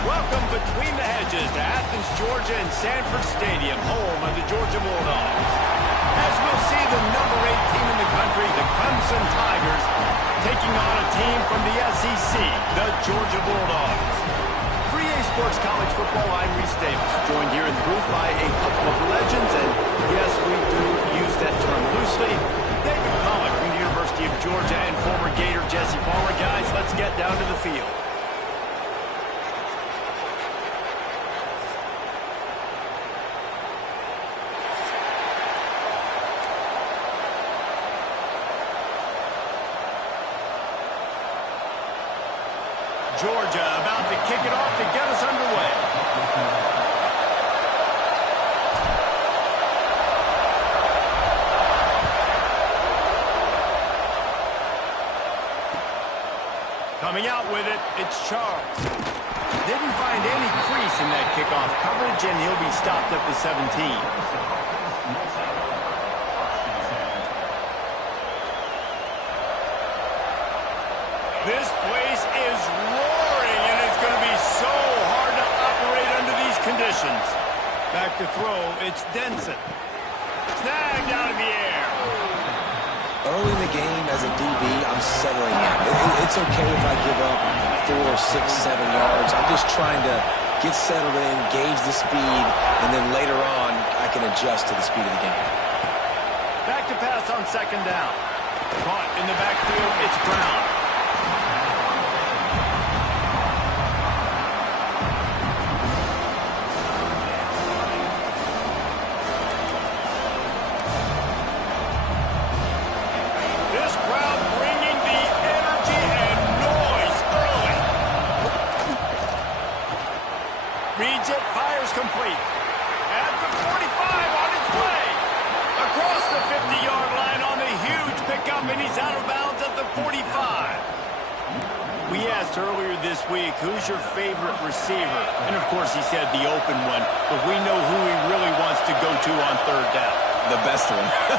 Welcome between the hedges to Athens, Georgia and Sanford Stadium, home of the Georgia Bulldogs. As we'll see, the number 8 team in the country, the Clemson Tigers, taking on a team from the SEC, the Georgia Bulldogs. For EA Sports College Football, I'm Reese Davis, joined here in the booth by a couple of legends, and yes, we do use that term loosely. David Pollock from the University of Georgia and former Gator Jesse Palmer. Guys, let's get down to the field. Georgia about to kick it off to get us underway. Coming out with it, it's Charles. Didn't find any crease in that kickoff coverage, and he'll be stopped at the 17. This place is roaring, and it's going to be so hard to operate under these conditions. Back to throw, it's Denson. Snagged out of the air. Early in the game, as a DB, I'm settling in. It's okay if I give up 4, 6, 7 yards. I'm just trying to get settled in, gauge the speed, and then later on, I can adjust to the speed of the game. Back to pass on second down. Caught in the backfield, it's Brown. Reads it, fires complete. At the 45 on its way. Across the 50-yard line on the huge pickup, and he's out of bounds at the 45. We asked earlier this week, who's your favorite receiver? And, of course, he said the open one, but we know who he really wants to go to on third down. The best one. I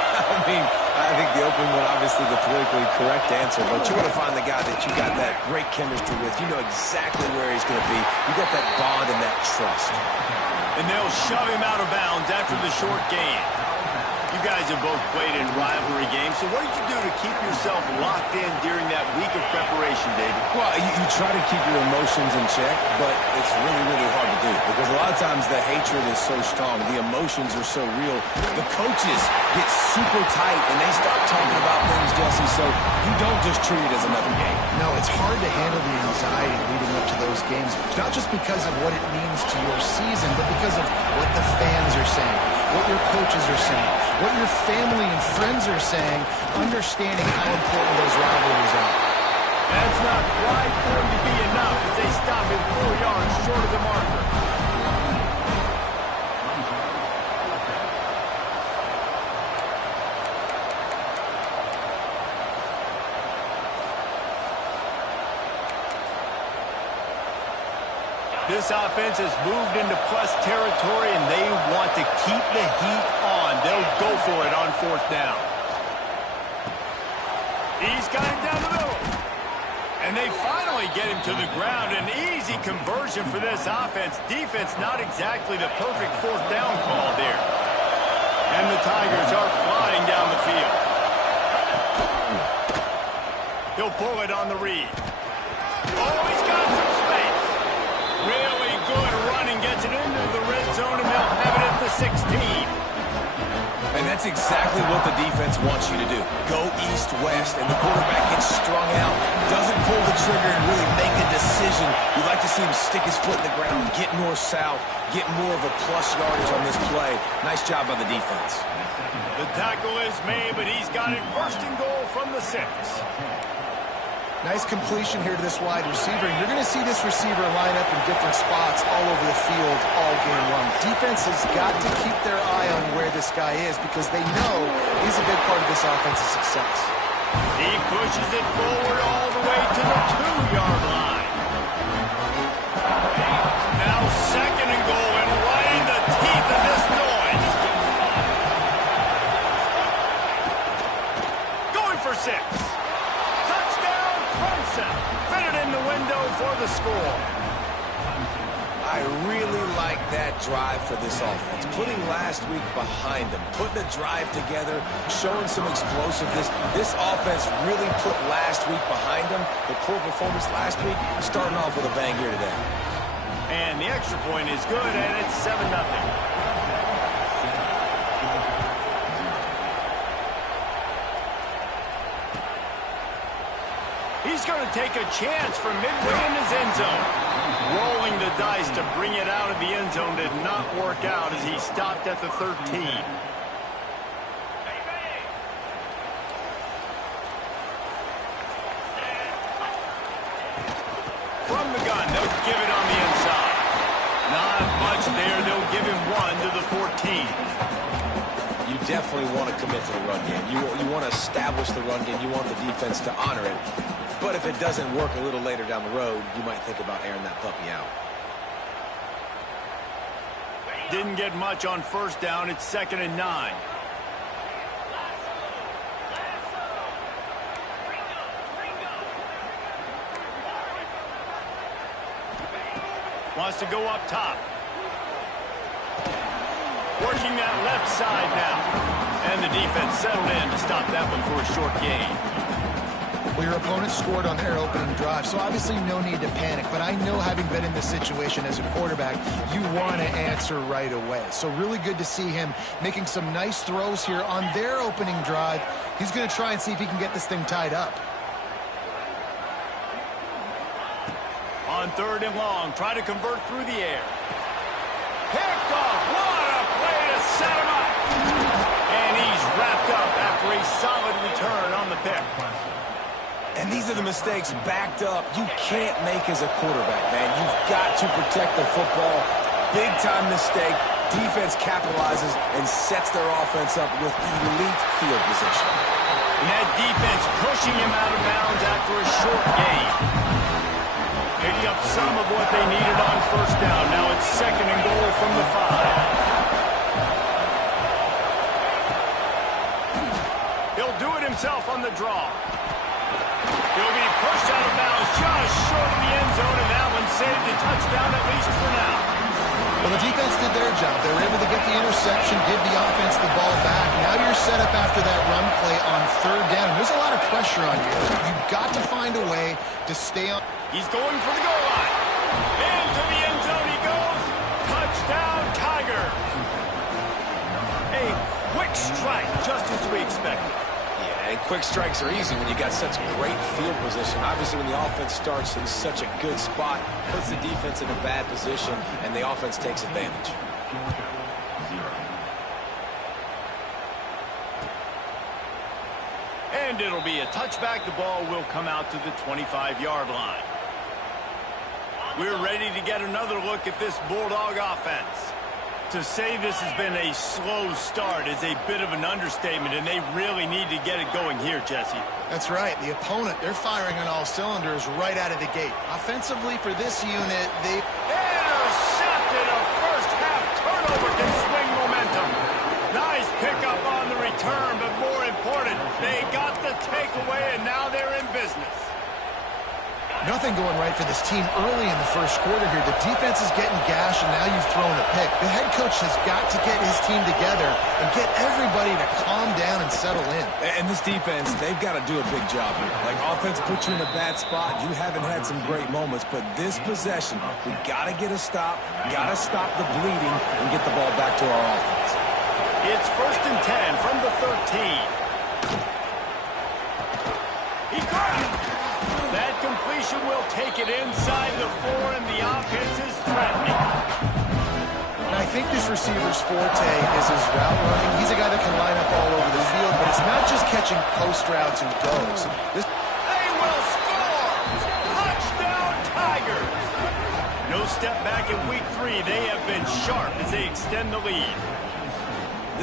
think the open one, obviously the politically correct answer, but you're going to find the guy that you got that great chemistry with. You know exactly where he's going to be. You got that bond and that trust. And they'll shove him out of bounds after the short gain. You guys have both played in rivalry games, so what did you do to keep yourself locked in during that week of preparation, David? Well, you try to keep your emotions in check, but it's really, really hard to do because a lot of times the hatred is so strong. The emotions are so real. The coaches get super tight, and they start talking about things, Jesse, so you don't just treat it as another game. No, it's hard to handle the anxiety leading up to those games, not just because of what it means to your season, but because of what the fans are saying, what your coaches are saying, what your family and friends are saying, understanding how important those rivalries are. That's not quite going to be enough as they stop him 4 yards short of the marker. This offense has moved into plus territory, and they want to keep the heat on. They'll go for it on fourth down. He's got it down the middle. And they finally get him to the ground. An easy conversion for this offense. Defense not exactly the perfect fourth down call there. And the Tigers are flying down the field. He'll pull it on the read. Oh, he's got some space. Really good running, gets it into the red zone, and they'll have it at the 16. And that's exactly what the defense wants you to do. Go east-west, and the quarterback gets strung out, doesn't pull the trigger and really make a decision. You'd like to see him stick his foot in the ground, get north-south, get more of a plus yardage on this play. Nice job by the defense. The tackle is made, but he's got it first and goal from the 6. Nice completion here to this wide receiver. And you're going to see this receiver line up in different spots all over the field all game long. Defense has got to keep their eye on where this guy is because they know he's a big part of this offensive success. He pushes it forward all the way to the 2-yard line. Now second and goal, and right in the teeth of this noise. Going for 6. Touchdown, Clemson. Fit it in the window for the score. that drive for this offense. Putting last week behind them, putting a drive together, showing some explosiveness. This offense really put last week behind them. The poor performance last week, starting off with a bang here today. And the extra point is good, and it's 7-0. He's going to take a chance from midway in his end zone. Rolling the dice to bring it out of the end zone did not work out as he stopped at the 13. From the gun, they'll give it on the inside. Not much there. They'll give him 1 to the 14. You definitely want to commit to the run game. You want to establish the run game. You want the defense to honor it. But if it doesn't work a little later down the road, you might think about airing that puppy out. Didn't get much on first down. It's 2nd and 9. Wants to go up top. Working that left side now. And the defense settled in to stop that one for a short gain. Well, your opponent scored on their opening drive, so obviously no need to panic. But I know, having been in this situation as a quarterback, you want to answer right away. So really good to see him making some nice throws here on their opening drive. He's going to try and see if he can get this thing tied up. On 3rd and long, try to convert through the air. Picked off. What a play to set him up. And he's wrapped up after a solid return on the pick. And these are the mistakes backed up you can't make as a quarterback, man. You've got to protect the football. Big-time mistake. Defense capitalizes and sets their offense up with elite field position. And that defense pushing him out of bounds after a short gain. Picked up some of what they needed on first down. Now it's 2nd and goal from the 5. He'll do it himself on the draw. He'll be pushed out of bounds just short of the end zone, and that one saved a touchdown at least for now. Well, the defense did their job. They were able to get the interception, give the offense the ball back. Now you're set up after that run play on 3rd down. There's a lot of pressure on you. You've got to find a way to stay on. He's going for the goal line. Into the end zone he goes. Touchdown, Tigers. A quick strike, just as we expected. And quick strikes are easy when you got such great field position. Obviously, when the offense starts in such a good spot, puts the defense in a bad position, and the offense takes advantage. And it'll be a touchback. The ball will come out to the 25-yard line. We're ready to get another look at this Bulldog offense. To say this has been a slow start is a bit of an understatement, and they really need to get it going here, Jesse. That's right. The opponent, they're firing on all cylinders right out of the gate. Offensively, for this unit, they intercepted. A first-half turnover can swing momentum. Nice pickup on the return, but more important, they got the takeaway, and now they're in business. Nothing going right for this team early in the first quarter here. The defense is getting gashed, and now you've thrown a pick. The head coach has got to get his team together and get everybody to calm down and settle in. And this defense, they've got to do a big job here. Like, offense puts you in a bad spot. You haven't had some great moments, but this possession, we got to get a stop, got to stop the bleeding, and get the ball back to our offense. It's 1st and 10 from the 13. He got it. That completion will take it inside the 4, and the offense is threatening. And I think this receiver's forte is his route running. He's a guy that can line up all over the field, but it's not just catching post routes and goes. They will score! Touchdown, Tigers! No step back in week 3. They have been sharp as they extend the lead.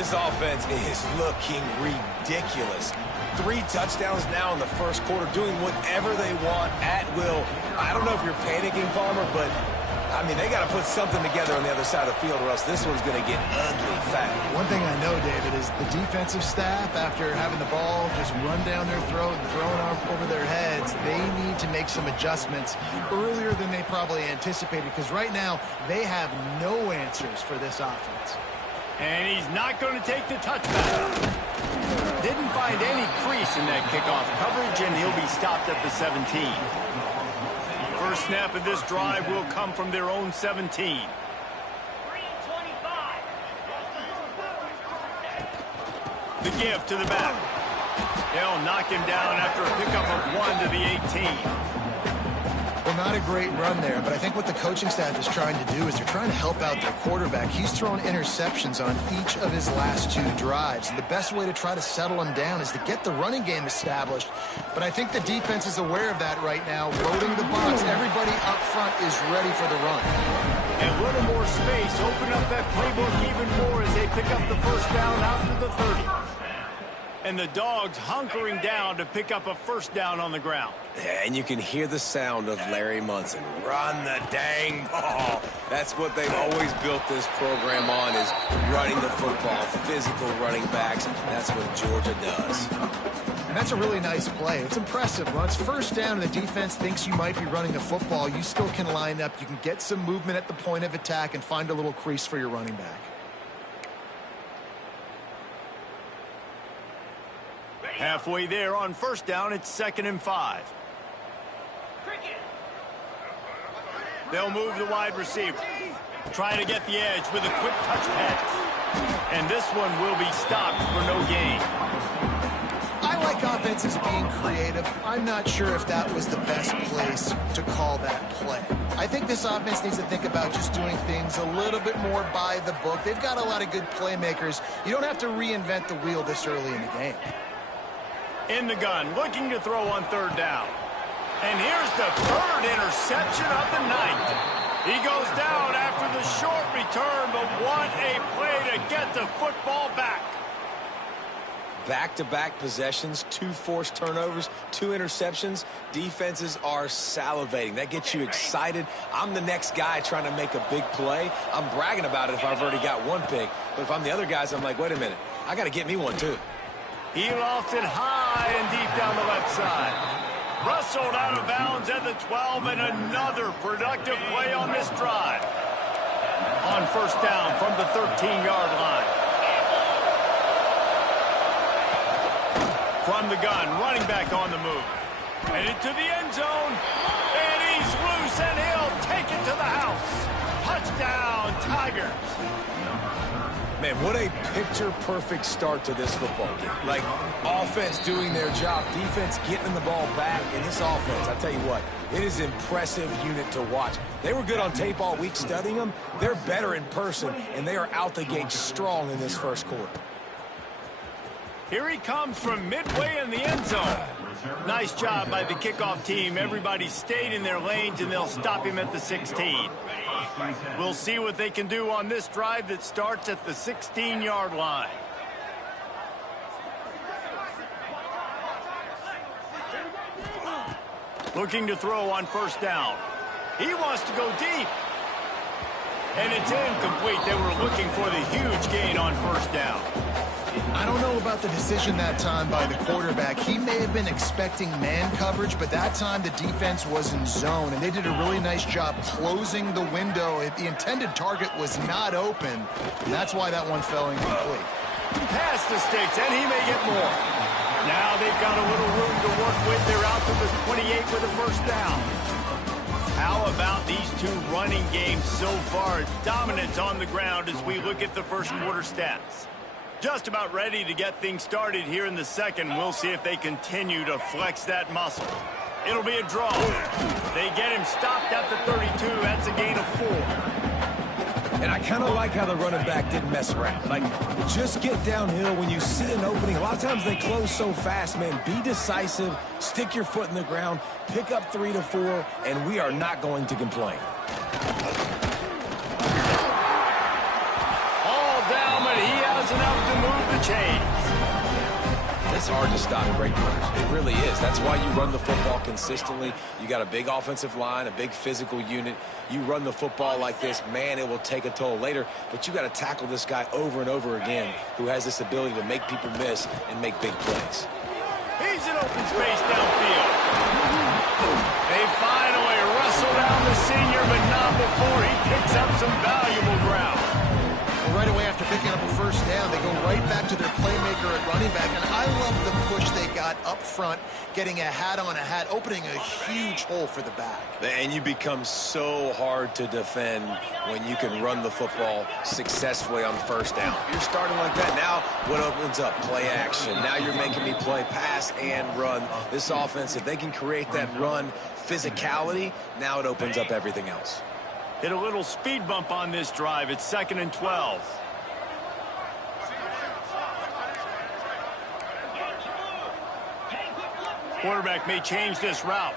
This offense is looking ridiculous. 3 touchdowns now in the first quarter, doing whatever they want at will. I don't know if you're panicking, Palmer, but I mean, they got to put something together on the other side of the field or else this one's going to get ugly fast. One thing I know, David, is the defensive staff, after having the ball just run down their throat and thrown over their heads, they need to make some adjustments earlier than they probably anticipated, because right now they have no answers for this offense. And he's not going to take the touchback. Didn't find any crease in that kickoff coverage, and he'll be stopped at the 17. First snap of this drive will come from their own 17. The give to the back. They'll knock him down after a pickup of 1 to the 18. Well, not a great run there, but I think what the coaching staff is trying to do is they're trying to help out their quarterback. He's thrown interceptions on each of his last 2 drives. The best way to try to settle him down is to get the running game established. But I think the defense is aware of that right now, loading the box. Everybody up front is ready for the run. And a little more space, open up that playbook even more as they pick up the first down out to the 30. And the Dogs hunkering down to pick up a first down on the ground. Yeah, and you can hear the sound of Larry Munson. Run the dang ball. That's what they've always built this program on, is running the football, physical running backs. That's what Georgia does. And that's a really nice play. It's impressive. When it's first down and the defense thinks you might be running the football, you still can line up. You can get some movement at the point of attack and find a little crease for your running back. Halfway there on first down, it's 2nd and 5. They'll move the wide receiver. Trying to get the edge with a quick touch pass. And this one will be stopped for no gain. I like offenses being creative. I'm not sure if that was the best place to call that play. I think this offense needs to think about just doing things a little bit more by the book. They've got a lot of good playmakers. You don't have to reinvent the wheel this early in the game. In the gun, looking to throw on 3rd down. And here's the 3rd interception of the night. He goes down after the short return, but what a play to get the football back. Back-to-back possessions, 2 forced turnovers, 2 interceptions. Defenses are salivating. That gets you excited. I'm the next guy trying to make a big play. I'm bragging about it if I've already got 1 pick. But if I'm the other guys, I'm like, wait a minute. I got to get me 1 too. He lost it high and deep down the left side. Rustled out of bounds at the 12, and another productive play on this drive. On first down from the 13-yard line. From the gun, running back on the move. Headed to the end zone, and he's loose, and he'll take it to the house. Touchdown, Tigers. Man, what a picture-perfect start to this football game. Like, offense doing their job, defense getting the ball back, and this offense, I tell you what, it is an impressive unit to watch. They were good on tape all week studying them. They're better in person, and they are out the gate strong in this first quarter. Here he comes from midway in the end zone. Nice job by the kickoff team. Everybody stayed in their lanes, and they'll stop him at the 16. We'll see what they can do on this drive that starts at the 16-yard line. Looking to throw on first down. He wants to go deep. And it's incomplete. They were looking for the huge gain on first down. I don't know about the decision that time by the quarterback. He may have been expecting man coverage, but that time the defense was in zone, and they did a really nice job closing the window. The intended target was not open, and that's why that one fell incomplete. Past the sticks, and he may get more. Now they've got a little room to work with. They're out to the 28 with a first down. How about these 2 running games so far? Dominance on the ground as we look at the first quarter stats. Just about ready to get things started here in the second. We'll see if they continue to flex that muscle. It'll be a draw. They get him stopped at the 32. That's a gain of 4. And I kind of like how the running back didn't mess around. Like, just get downhill when you see an opening. A lot of times they close so fast, man. Be decisive, stick your foot in the ground, pick up 3 to 4, and we are not going to complain. All down, but he has enough to move the chains. It's hard to stop great runners. It really is. That's why you run the football consistently. You got a big offensive line, a big physical unit. You run the football like this, man, it will take a toll later. But you got to tackle this guy over and over again who has this ability to make people miss and make big plays. He's in open space downfield. They finally wrestle down the senior, but not before he picks up some valuable ground. Right away after picking up a first down, they go right back to their playmaker at running back. And I love the push they got up front, getting a hat on a hat, opening a huge hole for the back. And you become so hard to defend when you can run the football successfully on first down. You're starting like that. Now what opens up? Play action. Now you're making me play pass and run. This offense, if they can create that run physicality, now it opens up everything else. Hit a little speed bump on this drive. It's 2nd and 12. Quarterback may change this route.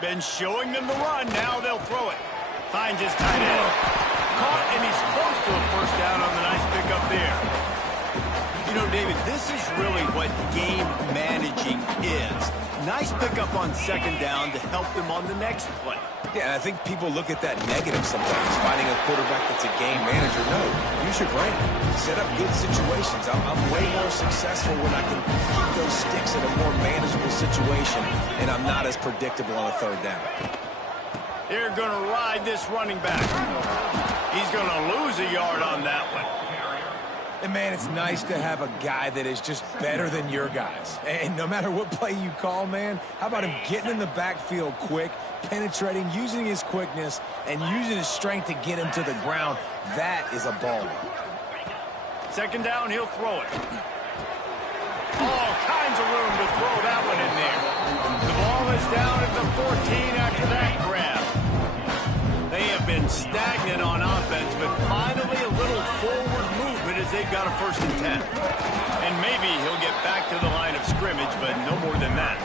Been showing them the run. Now they'll throw it. Finds his tight end. Caught, and he's close to a first down on the nice pickup there. You know, David, this is really what game managing is. Nice pickup on 2nd down to help them on the next play. Yeah, and I think people look at that negative sometimes, finding a quarterback that's a game manager. No, use your brain. Set up good situations. I'm way more successful when I can keep those sticks in a more manageable situation, and I'm not as predictable on a 3rd down. They're going to ride this running back. He's going to lose a yard on that one. And, man, it's nice to have a guy that is just better than your guys. And no matter what play you call, man, how about him getting in the backfield quick, penetrating, using his quickness, and using his strength to get him to the ground? That is a ball. 2nd down, he'll throw it. All kinds of room to throw that one in there. The ball is down at the 14 after that grab. They have been stagnant on offense, but finally a little forward movement as they've got a 1st and 10. And maybe he'll get back to the line of scrimmage, but no more than that.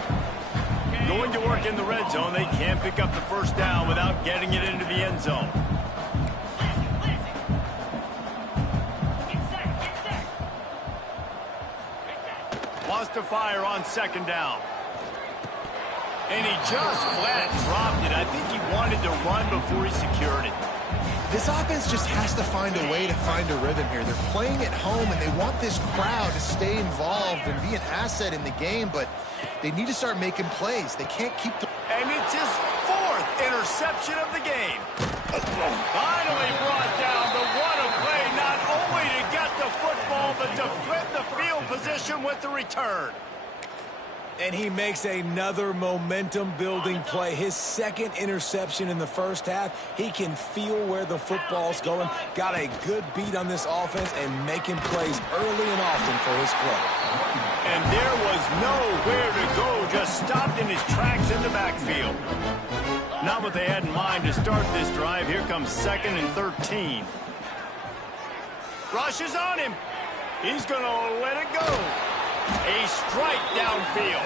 Going to work in the red zone, they can't pick up the 1st down without getting it into the end zone. Wants to fire on 2nd down. And he just flat dropped it. I think he wanted to run before he secured it. This offense just has to find a way to find a rhythm here. They're playing at home, and they want this crowd to stay involved and be an asset in the game, but they need to start making plays. They can't keep the... And it's his 4th interception of the game. Finally brought down, but what a play, not only to get the football, but to flip the field position with the return. And he makes another momentum-building play. His 2nd interception in the first half. He can feel where the football's going. Got a good beat on this offense and making plays early and often for his club. And there was nowhere to go. Just stopped in his tracks in the backfield. Not what they had in mind to start this drive. Here comes 2nd and 13. Rushes on him. He's going to let it go. A strike downfield.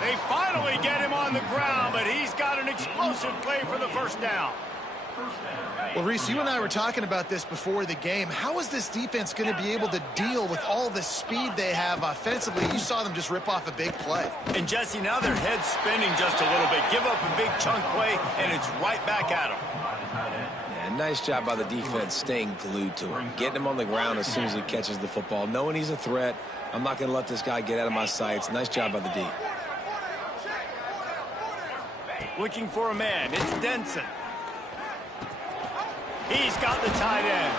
They finally get him on the ground, but he's got an explosive play for the 1st down. Well, Reese, you and I were talking about this before the game. How is this defense going to be able to deal with all the speed they have offensively? You saw them just rip off a big play. And, Jesse, now their head's spinning just a little bit. Give up a big chunk play, and it's right back at them. Yeah, nice job by the defense staying glued to him. Getting him on the ground as soon as he catches the football. Knowing he's a threat. I'm not going to let this guy get out of my sights. Nice job by the D. Looking for a man. It's Denson. He's got the tight end.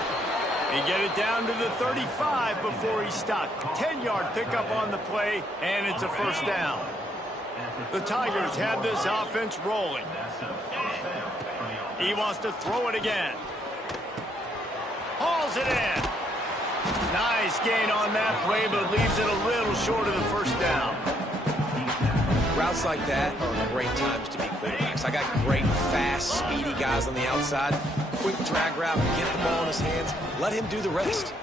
They get it down to the 35 before he's stopped. 10-yard pickup on the play, and it's a 1st down. The Tigers have this offense rolling. He wants to throw it again. Hauls it in. Nice gain on that play, but leaves it a little short of the 1st down. Routes like that are great times to be quarterbacks. I got great, fast, speedy guys on the outside. Quick drag route, get the ball in his hands, let him do the rest.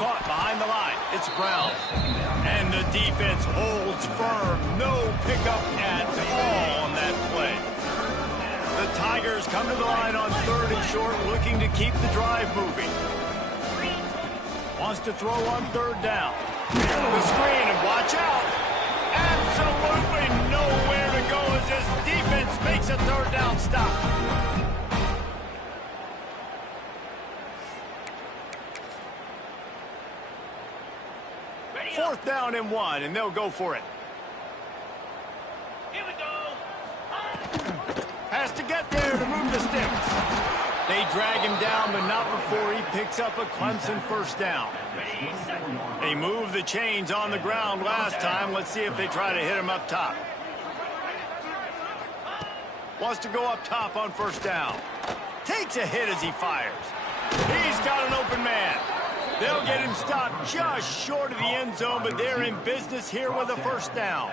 Caught behind the line. It's Brown. And the defense holds firm. No pickup at all on that play. The Tigers come to the line on 3rd and short, looking to keep the drive moving. Wants to throw on third down. The screen, and watch out. Absolutely nowhere to go as this defense makes a third down stop. Fourth down and 1, and they'll go for it. Here we go. Has to get there to move the sticks. They drag him down, but not before he picks up a Clemson first down. They moved the chains on the ground last time. Let's see if they try to hit him up top. Wants to go up top on first down. Takes a hit as he fires. He's got an open man. They'll get him stopped just short of the end zone, but they're in business here with a first down.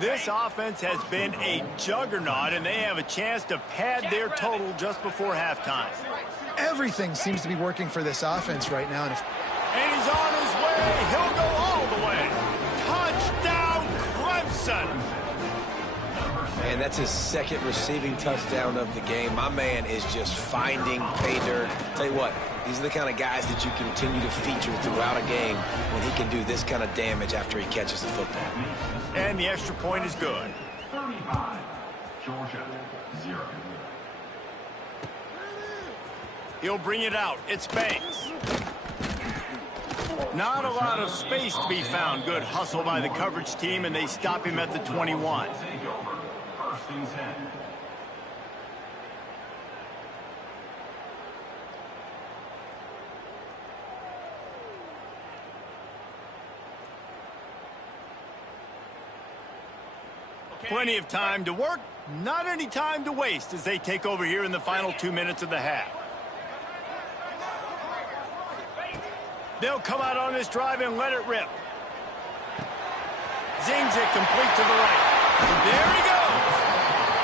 This offense has been a juggernaut, and they have a chance to pad their total just before halftime. Everything seems to be working for this offense right now. And he's on his way. He'll go all the way. Touchdown, Clemson. And that's his second receiving touchdown of the game. My man is just finding pay dirt. Tell you what, these are the kind of guys that you continue to feature throughout a game when he can do this kind of damage after he catches the football. And the extra point is good. 35, Georgia, 0. He'll bring it out. It's Banks. Not a lot of space to be found. Good hustle by the coverage team, and they stop him at the 21. First and 10. Plenty of time to work, not any time to waste as they take over here in the final 2 minutes of the half. They'll come out on this drive and let it rip. Zings it complete to the right. There he goes.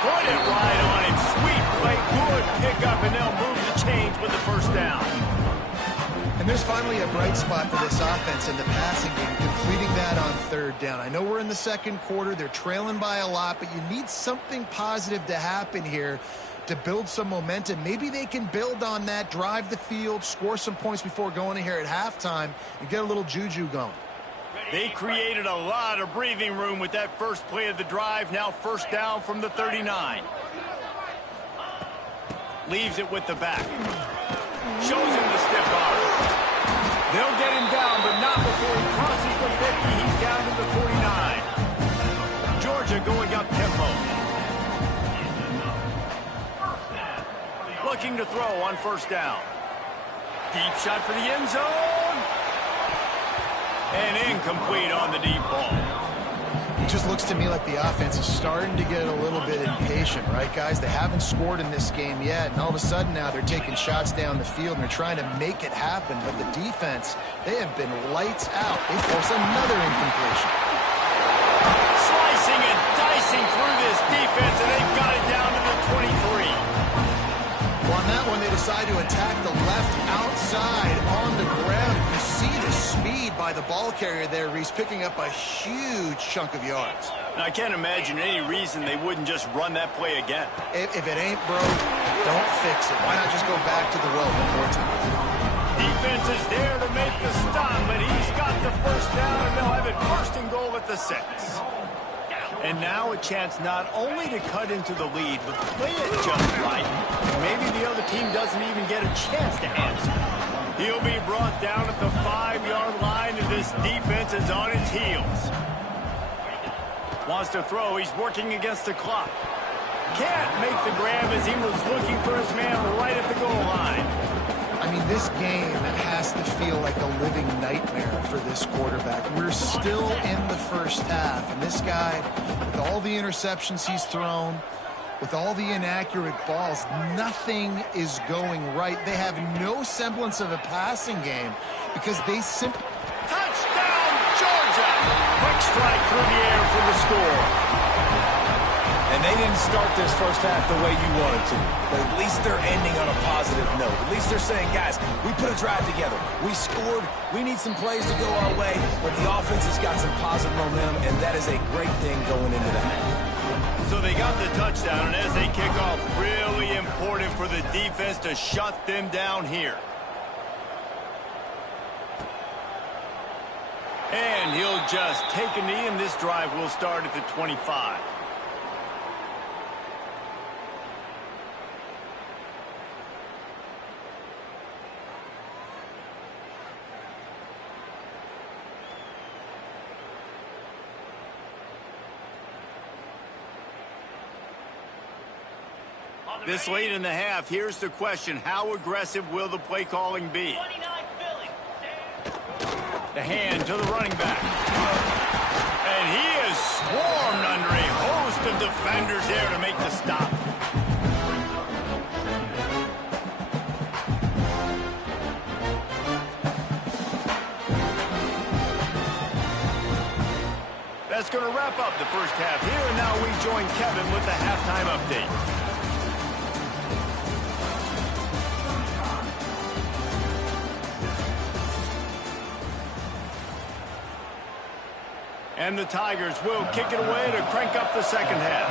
Put it right on him. Sweet play, good pickup, and they'll move the chains with the first down. And there's finally a bright spot for this offense in the passing game, completing that on third down. I know we're in the second quarter. They're trailing by a lot, but you need something positive to happen here to build some momentum. Maybe they can build on that, drive the field, score some points before going in here at halftime, and get a little juju going. They created a lot of breathing room with that first play of the drive. Now first down from the 39. Leaves it with the back. Shows him the stiff arm. They'll get him down, but not before he crosses the 50. He's down to the 49. Georgia going up tempo. Looking to throw on first down. Deep shot for the end zone. And incomplete on the deep ball. It just looks to me like the offense is starting to get a little bit impatient, right, guys? They haven't scored in this game yet, and all of a sudden now they're taking shots down the field, and they're trying to make it happen. But the defense, they have been lights out. They force another incompletion. Slicing and dicing through this defense, and they've got it down to the 23. Well, on that one, they decide to attack the left outside on the ground. And you see the speed by the ball carrier there, Reese, picking up a huge chunk of yards. Now, I can't imagine any reason they wouldn't just run that play again. If it ain't broke, don't fix it. Why not just go back to the well one more time? Defense is there to make the stop, but he's got the first down, and they'll have it first and goal at the 6. And now a chance not only to cut into the lead, but play it just right. Maybe the other team doesn't even get a chance to answer. He'll be brought down at the 5-yard line, and this defense is on its heels. Wants to throw. He's working against the clock. Can't make the grab as he was looking for his man right at the goal line. I mean, this game has to feel like a living nightmare for this quarterback. We're still in the first half, and this guy, with all the interceptions he's thrown, with all the inaccurate balls, nothing is going right. They have no semblance of a passing game because they simply... Touchdown, Georgia! Quick strike through the air for the score. And they didn't start this first half the way you wanted to. But at least they're ending on a positive note. At least they're saying, guys, we put a drive together. We scored. We need some plays to go our way. But the offense has got some positive momentum, and that is a great thing going into the half. So they got the touchdown, and as they kick off, really important for the defense to shut them down here. And he'll just take a knee, and this drive will start at the 25. This late in the half, here's the question. How aggressive will the play calling be? The hand to the running back. And he is swarmed under a host of defenders there to make the stop. That's going to wrap up the first half here, and now we join Kevin with the halftime update. And the Tigers will kick it away to crank up the second half.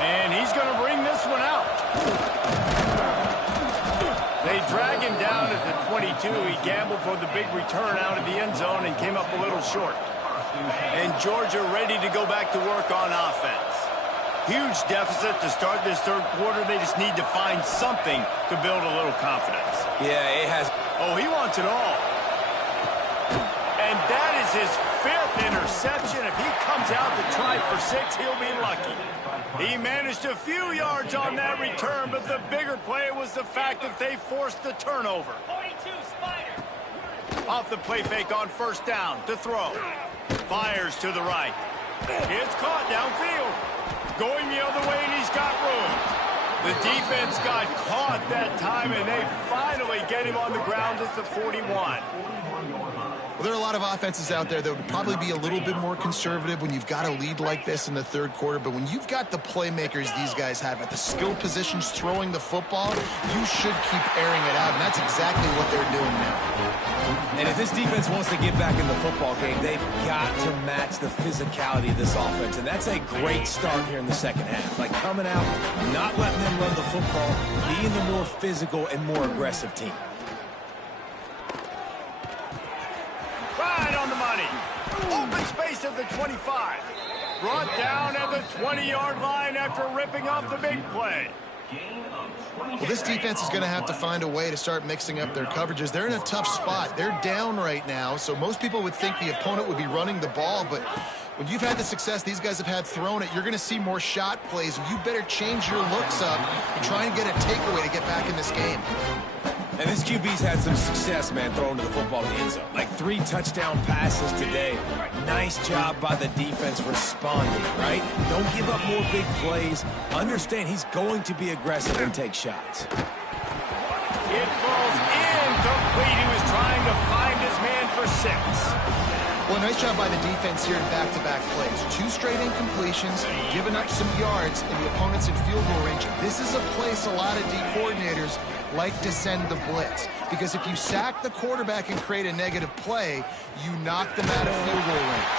And he's going to bring this one out. They drag him down at the 22. He gambled for the big return out of the end zone and came up a little short. And Georgia ready to go back to work on offense. Huge deficit to start this third quarter. They just need to find something to build a little confidence. Yeah, it has. Oh, he wants it all. And that is his 5th interception. If he comes out to try for 6, he'll be lucky. He managed a few yards on that return, but the bigger play was the fact that they forced the turnover. 42, Spider. Off the play fake on first down to throw. Fires to the right. It's caught downfield. Going the other way, and he's got room. The defense got caught that time, and they finally get him on the ground at the 41. Well, there are a lot of offenses out there that would probably be a little bit more conservative when you've got a lead like this in the third quarter. But when you've got the playmakers these guys have at the skill positions throwing the football, you should keep airing it out, and that's exactly what they're doing now. And if this defense wants to get back in the football game, they've got to match the physicality of this offense. And that's a great start here in the second half. Like coming out, not letting them run the football, being the more physical and more aggressive team. Right on the money. Open space at the 25. Brought down at the 20-yard line after ripping off the big play. Well, this defense is going to have to find a way to start mixing up their coverages. They're in a tough spot. They're down right now, so most people would think the opponent would be running the ball, but when you've had the success these guys have had throwing it, you're going to see more shot plays. You better change your looks up and try and get a takeaway to get back in this game. And this QB's had some success, man, throwing to the football in the end zone. Like 3 touchdown passes today. Nice job by the defense responding, right? Don't give up more big plays. Understand he's going to be aggressive and take shots. It falls incomplete. He was trying to find his man for 6. Well, nice job by the defense here in back-to-back plays. 2 straight incompletions, giving up some yards in the opponent's in field goal range. This is a place a lot of D coordinators like to send the blitz, because if you sack the quarterback and create a negative play, you knock them out of field goal range.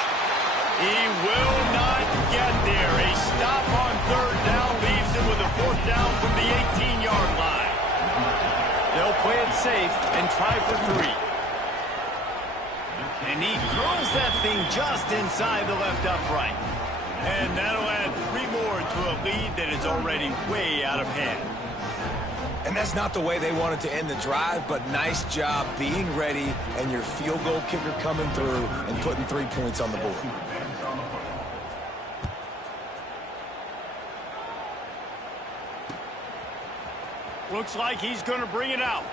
He will not get there. A stop on third down leaves him with a 4th down from the 18-yard line. They'll play it safe and try for 3. And he throws that thing just inside the left upright. And that'll add 3 more to a lead that is already way out of hand. And that's not the way they wanted to end the drive, but nice job being ready and your field goal kicker coming through and putting 3 points on the board. Looks like he's going to bring it out.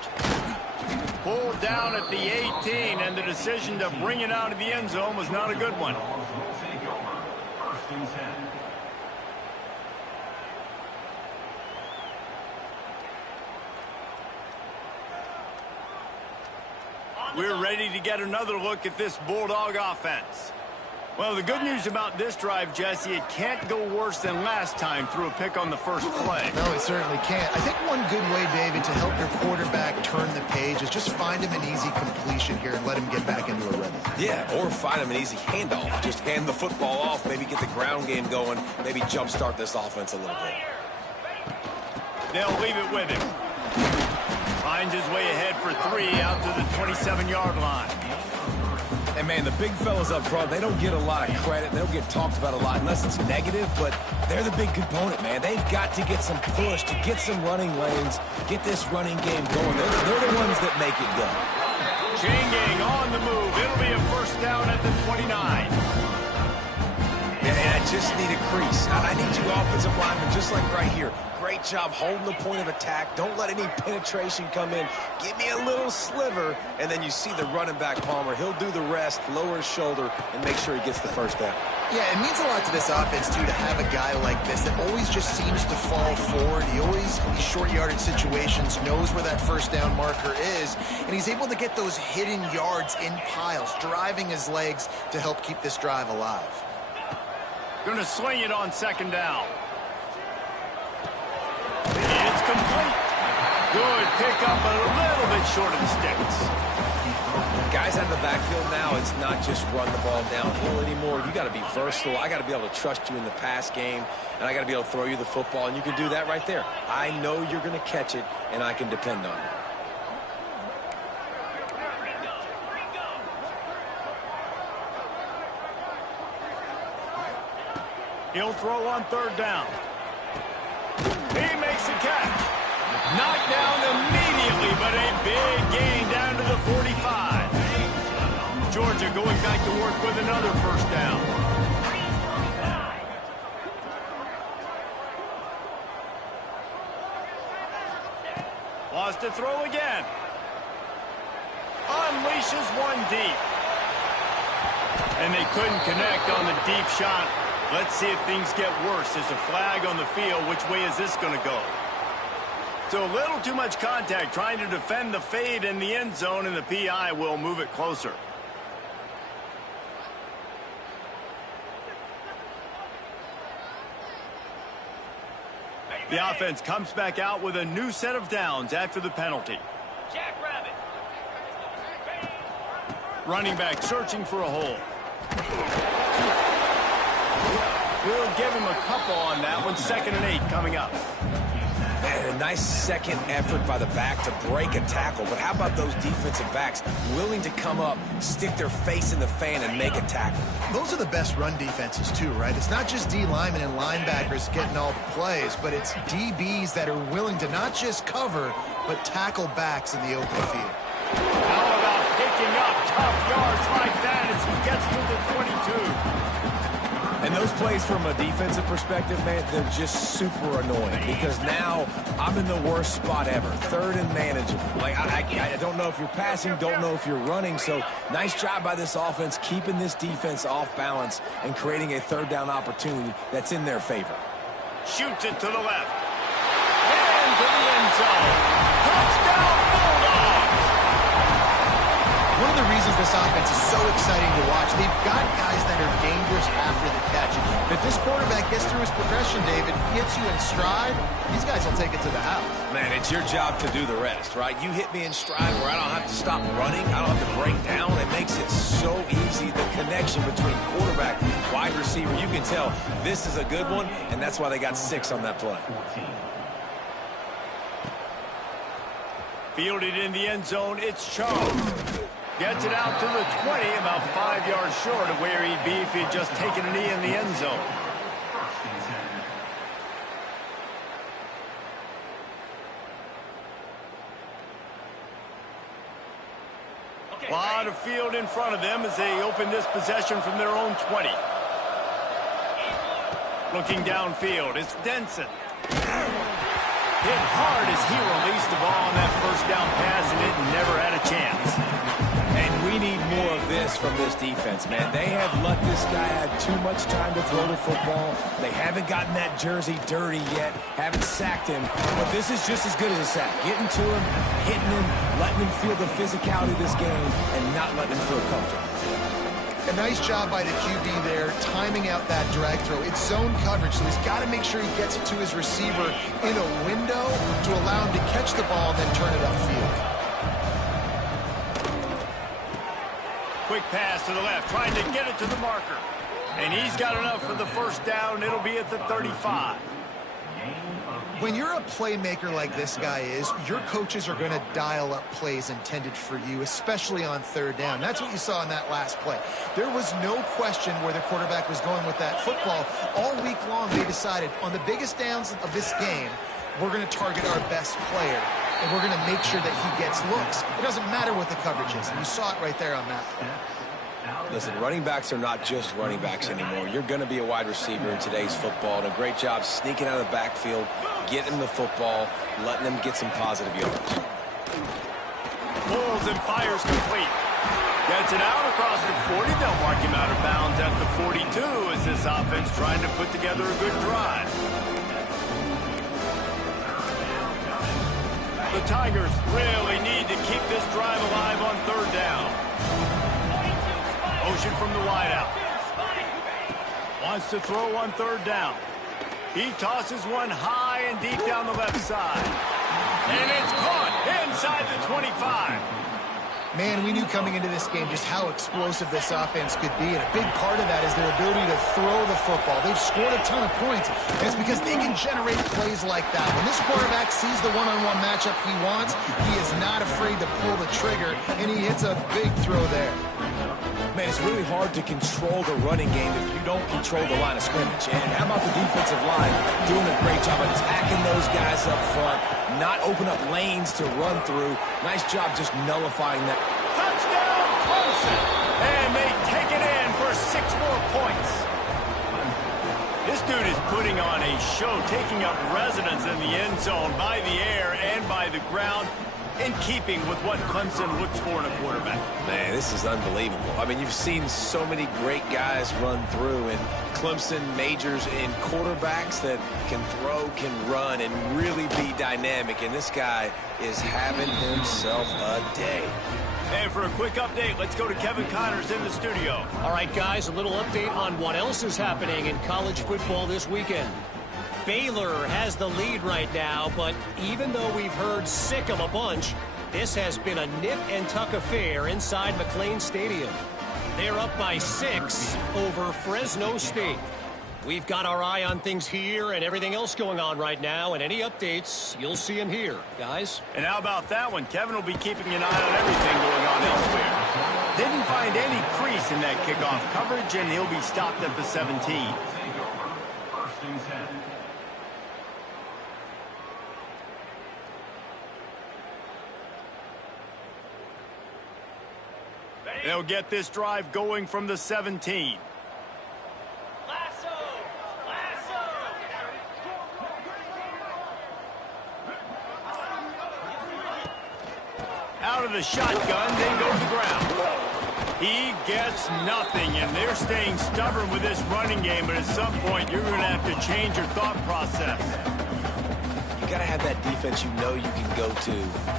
Pulled down at the 18, and the decision to bring it out of the end zone was not a good one. Take over. 1st and 10. We're ready to get another look at this Bulldog offense. Well, the good news about this drive, Jesse, it can't go worse than last time through a pick on the first play. No, it certainly can't. I think one good way, David, to help your quarterback turn the page is just find him an easy completion here and let him get back into a rhythm. Yeah, or find him an easy handoff. Just hand the football off, maybe get the ground game going, maybe jumpstart this offense a little bit. They'll leave it with him. Finds his way ahead for 3 out to the 27-yard line. And, man, the big fellas up front, they don't get a lot of credit. They don't get talked about a lot unless it's negative, but they're the big component, man. They've got to get some push, to get some running lanes, get this running game going. They're the ones that make it go. Chain gang on the move. It'll be a first down at the 29. Yeah, I just need a crease. I need you offensive linemen, just like right here. Great job holding the point of attack. Don't let any penetration come in. Give me a little sliver, and then you see the running back, Palmer. He'll do the rest, lower his shoulder, and make sure he gets the first down. Yeah, it means a lot to this offense, too, to have a guy like this that always just seems to fall forward. He always, in these short yardage situations, knows where that first down marker is, and he's able to get those hidden yards in piles, driving his legs to help keep this drive alive. Going to swing it on second down. It's complete. Good pickup, but a little bit short of the sticks. Guys out of the backfield now, it's not just run the ball downhill anymore. You got to be versatile. I got to be able to trust you in the pass game, and I got to be able to throw you the football, and you can do that right there. I know you're going to catch it, and I can depend on it. He'll throw on third down. He makes the catch. Knocked down immediately, but a big gain down to the 45. Georgia going back to work with another first down. Lost to throw again. Unleashes one deep. And they couldn't connect on the deep shot. Let's see if things get worse. There's a flag on the field. Which way is this going to go? So a little too much contact trying to defend the fade in the end zone, and the PI will move it closer. The offense comes back out with a new set of downs after the penalty. Jackrabbit. Running back searching for a hole. We'll give him a couple on that one. 2nd and 8 coming up. Man, a nice second effort by the back to break a tackle. But how about those defensive backs willing to come up, stick their face in the fan, and make a tackle? Those are the best run defenses, too, right? It's not just D linemen and linebackers getting all the plays, but it's DBs that are willing to not just cover, but tackle backs in the open field. How about picking up tough yards like that as he gets to the 22? And those plays from a defensive perspective, man, they're just super annoying because now I'm in the worst spot ever, 3rd and manageable. Like, I don't know if you're passing, don't know if you're running, so nice job by this offense keeping this defense off balance and creating a 3rd down opportunity that's in their favor. Shoots it to the left. And to the end zone. Touchdown, Bulldogs! One of the reasons this offense is so exciting to watch, they've got guys that are dangerous after the catch. If this quarterback gets through his progression, David, gets you in stride, these guys will take it to the house. Man, it's your job to do the rest, right? You hit me in stride where I don't have to stop running. I don't have to break down. It makes it so easy. The connection between quarterback, wide receiver, you can tell this is a good one, and that's why they got 6 on that play. Fielded in the end zone, it's Charles. Gets it out to the 20, about 5 yards short of where he'd be if he'd just taken a knee in the end zone. A lot of field in front of them as they open this possession from their own 20. Looking downfield, it's Denson. Hit hard as he released the ball on that first down pass, and it never had a chance. And we need more of this from this defense, man. They have let this guy have too much time to throw the football. They haven't gotten that jersey dirty yet, haven't sacked him. But this is just as good as a sack. Getting to him, hitting him, letting him feel the physicality of this game, and not letting him feel comfortable. A nice job by the QB there, timing out that drag throw. It's zone coverage, so he's got to make sure he gets it to his receiver in a window to allow him to catch the ball and then turn it upfield. Quick pass to the left, trying to get it to the marker. And he's got enough for the first down. It'll be at the 35. When you're a playmaker like this guy is, your coaches are going to dial up plays intended for you, especially on third down. That's what you saw in that last play. There was no question where the quarterback was going with that football. All week long, they decided on the biggest downs of this game, we're going to target our best player, and we're going to make sure that he gets looks. It doesn't matter what the coverage is, and you saw it right there on that play. Listen, running backs are not just running backs anymore. You're going to be a wide receiver in today's football, and a great job sneaking out of the backfield, getting the football, letting them get some positive yards. Pulls and fires complete. Gets it out across the 40. They'll mark him out of bounds at the 42 as this offense trying to put together a good drive. The Tigers really need to keep this drive alive on third down. Motion from the wideout. Wants to throw on third down. He tosses one high and deep down the left side. And it's caught inside the 25. Man, we knew coming into this game just how explosive this offense could be, and a big part of that is their ability to throw the football. They've scored a ton of points, and it's because they can generate plays like that. When this quarterback sees the one-on-one matchup he wants, he is not afraid to pull the trigger, and he hits a big throw there. Man, it's really hard to control the running game if you don't control the line of scrimmage. And how about the defensive line doing a great job of attacking those guys up front, not open up lanes to run through. Nice job just nullifying that. Touchdown, Clemson! And they take it in for 6 more points. This dude is putting on a show, taking up residence in the end zone by the air and by the ground, in keeping with what Clemson looks for in a quarterback. Man, this is unbelievable. I mean, you've seen so many great guys run through, and Clemson majors in quarterbacks that can throw, can run, and really be dynamic. And this guy is having himself a day. And for a quick update, let's go to Kevin Connors in the studio. All right, guys, a little update on what else is happening in college football this weekend. Baylor has the lead right now, but even though we've heard sick of a bunch, this has been a nip-and-tuck affair inside McLean Stadium. They're up by 6 over Fresno State. We've got our eye on things here and everything else going on right now, and any updates, you'll see them here, guys. And how about that one? Kevin will be keeping an eye on everything going on elsewhere. Didn't find any crease in that kickoff coverage, and he'll be stopped at the 17. First and 10. They'll get this drive going from the 17. Lasso! Lasso! Out of the shotgun, then go to the ground. He gets nothing, and they're staying stubborn with this running game, but at some point, you're going to have to change your thought process. You got to have that defense you know you can go to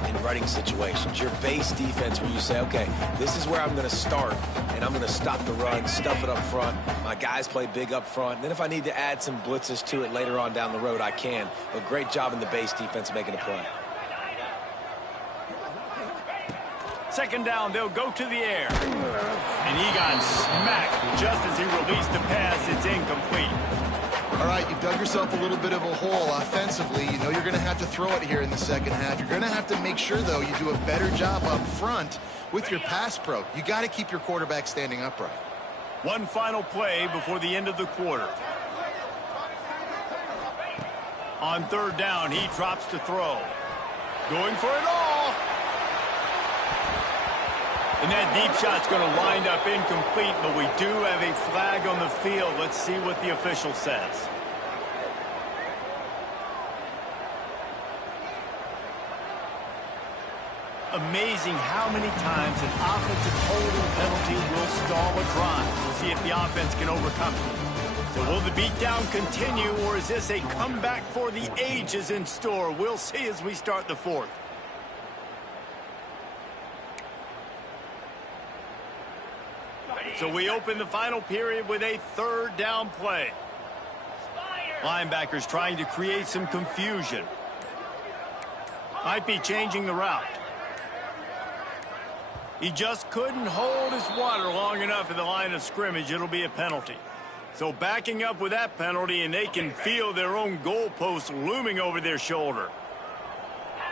in running situations. Your base defense where you say, okay, this is where I'm going to start, and I'm going to stop the run, stuff it up front. My guys play big up front. And then if I need to add some blitzes to it later on down the road, I can. But great job in the base defense making a play. Second down, they'll go to the air. And he got smacked just as he released the pass. It's incomplete. All right, you've dug yourself a little bit of a hole offensively. You know you're going to have to throw it here in the second half. You're going to have to make sure, though, you do a better job up front with your pass pro. You got to keep your quarterback standing upright. One final play before the end of the quarter. On third down, he drops to throw. Going for it all. And that deep shot's going to wind up incomplete, but we do have a flag on the field. Let's see what the official says. Amazing how many times an offensive holding penalty will stall a drive. We'll see if the offense can overcome it. So will the beatdown continue, or is this a comeback for the ages in store? We'll see as we start the fourth. So we open the final period with a third down play. Linebackers trying to create some confusion. Might be changing the route. He just couldn't hold his water long enough in the line of scrimmage. It'll be a penalty. So backing up with that penalty, and they can feel their own goalpost looming over their shoulder.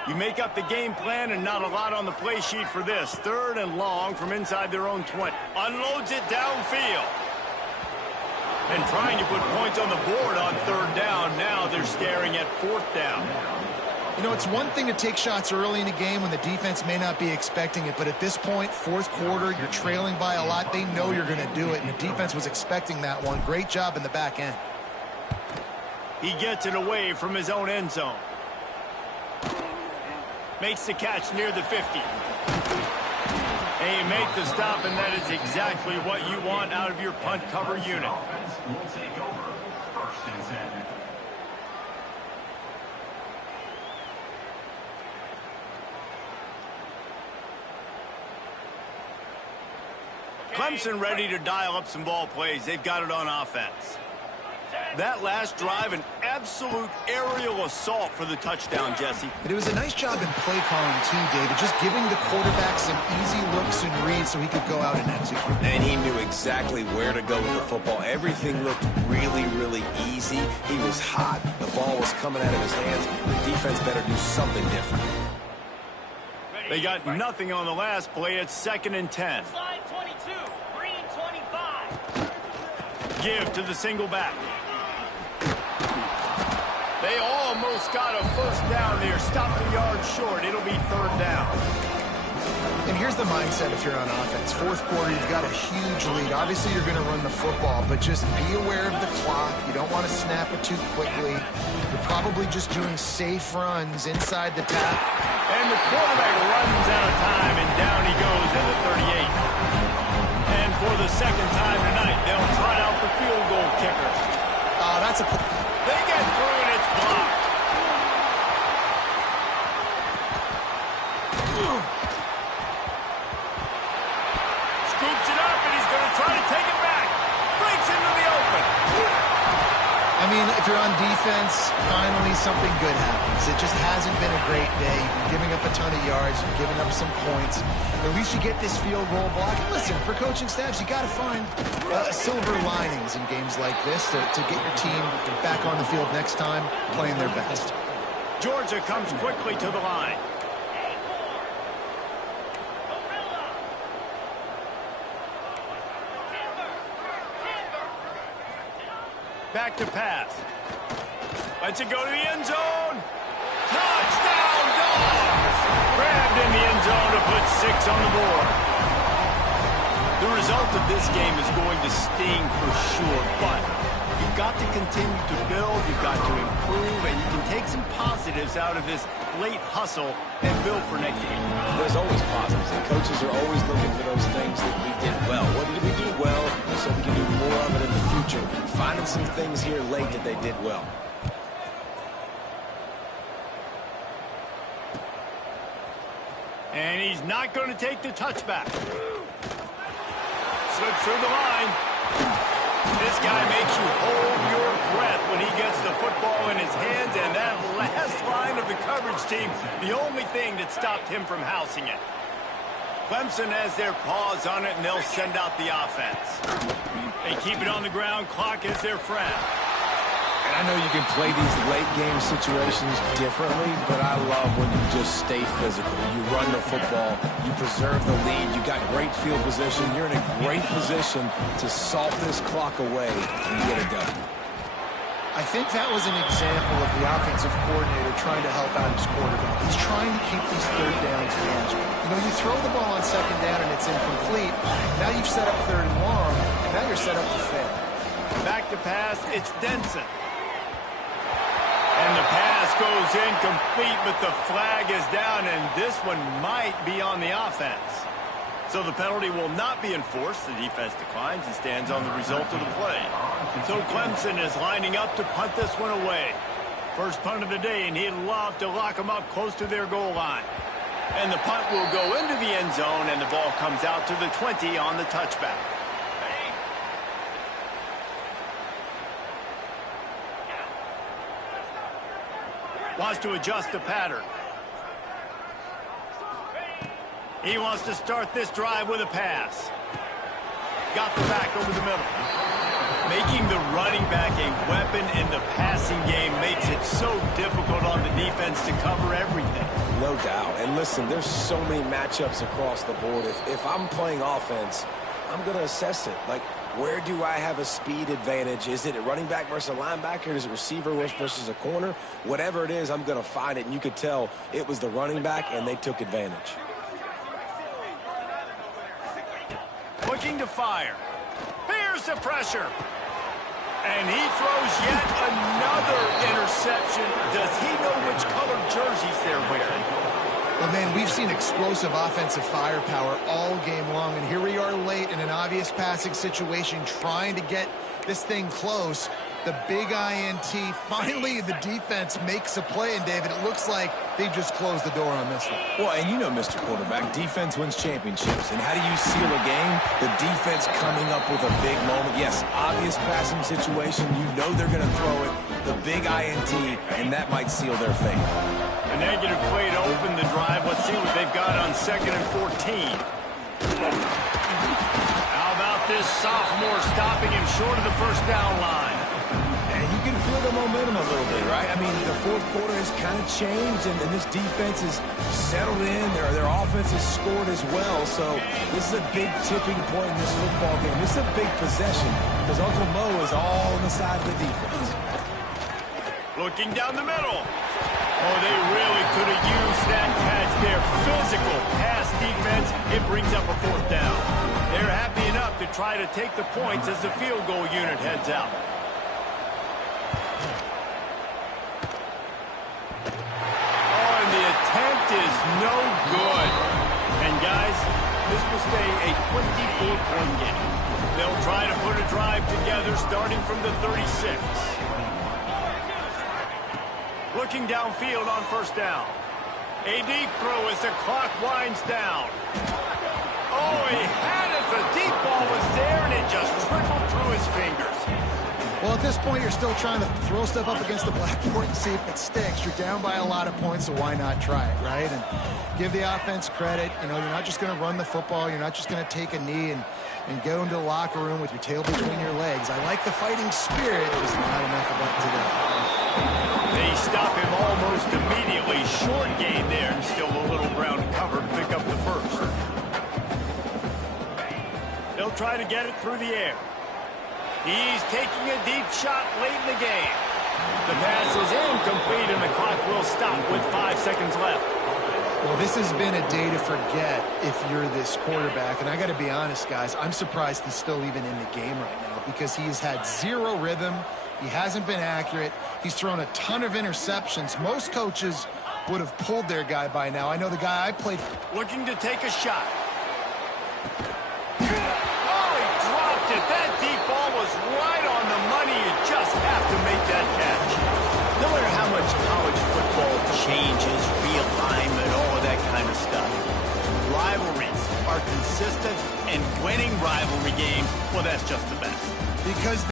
You make up the game plan and not a lot on the play sheet for this. 3rd and long from inside their own 20. Unloads it downfield. And trying to put points on the board on 3rd down. Now they're staring at 4th down. You know, it's one thing to take shots early in a game when the defense may not be expecting it, but at this point, 4th quarter, you're trailing by a lot. They know you're going to do it, and the defense was expecting that one. Great job in the back end. He gets it away from his own end zone. Makes the catch near the 50. And you make the stop, and that is exactly what you want out of your punt cover unit. Offense will take over. 1st and 10. Clemson ready to dial up some ball plays. They've got it on offense. That last drive, an absolute aerial assault for the touchdown, Jesse. But it was a nice job in play calling, too, David, just giving the quarterback some easy looks and reads so he could go out and execute. And he knew exactly where to go with the football. Everything looked really, really easy. He was hot. The ball was coming out of his hands. The defense better do something different. They got nothing on the last play. It's 2nd and 10. Slide 22, green 25. Give to the single back. They almost got a 1st down there. Stopped the yard short. It'll be 3rd down. And here's the mindset if you're on offense. 4th quarter, you've got a huge lead. Obviously, you're going to run the football, but just be aware of the clock. You don't want to snap it too quickly. You're probably just doing safe runs inside the tap. And the quarterback runs out of time, and down he goes at the 38. And for the 2nd time tonight, they'll trot out the field goal kicker. That's a... They get through, and it's blocked. Scoops it up, and he's going to try to take it back. Breaks into the open. I mean, if you're on defense, finally something good happens. It just hasn't been a great day. You're giving up a ton of yards. You're giving up some points. At least you get this field goal block. And listen, for coaching staffs, you got to find silver linings in games like this to get your team back on the field next time playing their best. Georgia comes quickly to the line. Back to pass. Lets it go to the end zone. Touchdown, Dogs! Grabbed in the end zone to put 6 on the board. The result of this game is going to sting for sure, but you've got to continue to build, you've got to improve, and you can take some positives out of this late hustle and build for next week. There's always positives, and coaches are always looking for those things that we did well. What did we do well so we can do more of it in the future? Finding some things here late that they did well. And he's not going to take the touchback. Slips through the line. This guy makes you hold your breath when he gets the football in his hands, and that last line of the coverage team, the only thing that stopped him from housing it. Clemson has their paws on it, and they'll send out the offense. They keep it on the ground. Clock is their friend. And I know you can play these late-game situations differently, but I love when you just stay physical. You run the football. You preserve the lead. You got great field position. You're in a great position to salt this clock away and get it done. I think that was an example of the offensive coordinator trying to help out his quarterback. He's trying to keep these 3rd downs manageable. You know, you throw the ball on 2nd down and it's incomplete. Now you've set up 3rd and long. Now you're set up to fail. Back to pass. It's Denson. And the pass goes incomplete, but the flag is down, and this one might be on the offense. So the penalty will not be enforced. The defense declines and stands on the result of the play. So Clemson is lining up to punt this one away. First punt of the day, and he'd love to lock them up close to their goal line. And the punt will go into the end zone, and the ball comes out to the 20 on the touchback. Wants to adjust the pattern. He wants to start this drive with a pass. Got the back over the middle. Making the running back a weapon in the passing game makes it so difficult on the defense to cover everything. No doubt. And listen, there's so many matchups across the board. If I'm playing offense, I'm going to assess it. Like, where do I have a speed advantage? Is it a running back versus a linebacker? Is it receiver versus a corner? Whatever it is, I'm going to find it. And you could tell it was the running back, and they took advantage. Looking to fire. Here's the pressure. And he throws yet another interception. Does he know which colored jerseys they're wearing? Well, man, we've seen explosive offensive firepower all game long, and here we are late in an obvious passing situation trying to get this thing close. The big INT, finally the defense makes a play, and David, it looks like they just closed the door on this one. Well, and you know, Mr. Quarterback, defense wins championships. And how do you seal a game? The defense coming up with a big moment. Yes, obvious passing situation. You know they're going to throw it. The big INT, and that might seal their fate. A negative play to open the drive. Let's see what they've got on 2nd and 14. How about this sophomore stopping him short of the first down line? And you can feel the momentum a little bit, right? I mean, the fourth quarter has kind of changed, and this defense is settled in. Their offense has scored as well. So this is a big tipping point in this football game. This is a big possession because Uncle Mo is all on the side of the defense. Looking down the middle. Oh, they really could have used that catch there. Physical pass defense. It brings up a 4th down. They're happy enough to try to take the points as the field goal unit heads out. Oh, and the attempt is no good. And, guys, this will stay a 24-point game. They'll try to put a drive together starting from the 36. Looking downfield on 1st down. A deep throw as the clock winds down. Oh, he had it. The deep ball was there, and it just trickled through his fingers. Well, at this point, you're still trying to throw stuff up against the blackboard and see if it sticks. You're down by a lot of points, so why not try it, right? And give the offense credit. You know, you're not just going to run the football. You're not just going to take a knee and go into the locker room with your tail between your legs. I like the fighting spirit, just not enough of that today. They stop him almost immediately. Short gain there, and still a little ground to cover to pick up the first. They'll try to get it through the air. He's taking a deep shot late in the game. The pass is incomplete, and the clock will stop with 5 seconds left. Well, this has been a day to forget if you're this quarterback. And I got to be honest, guys, I'm surprised he's still even in the game right now because he's had zero rhythm. He hasn't been accurate. He's thrown a ton of interceptions. Most coaches would have pulled their guy by now. I know the guy I played. Looking to take a shot. Oh, he dropped it. That deep ball was right on the money. You just have to make that catch. No matter how much college football changes, realignment, all of that kind of stuff, rivalries are consistent, and winning rivalry games, well, that's just the best. Because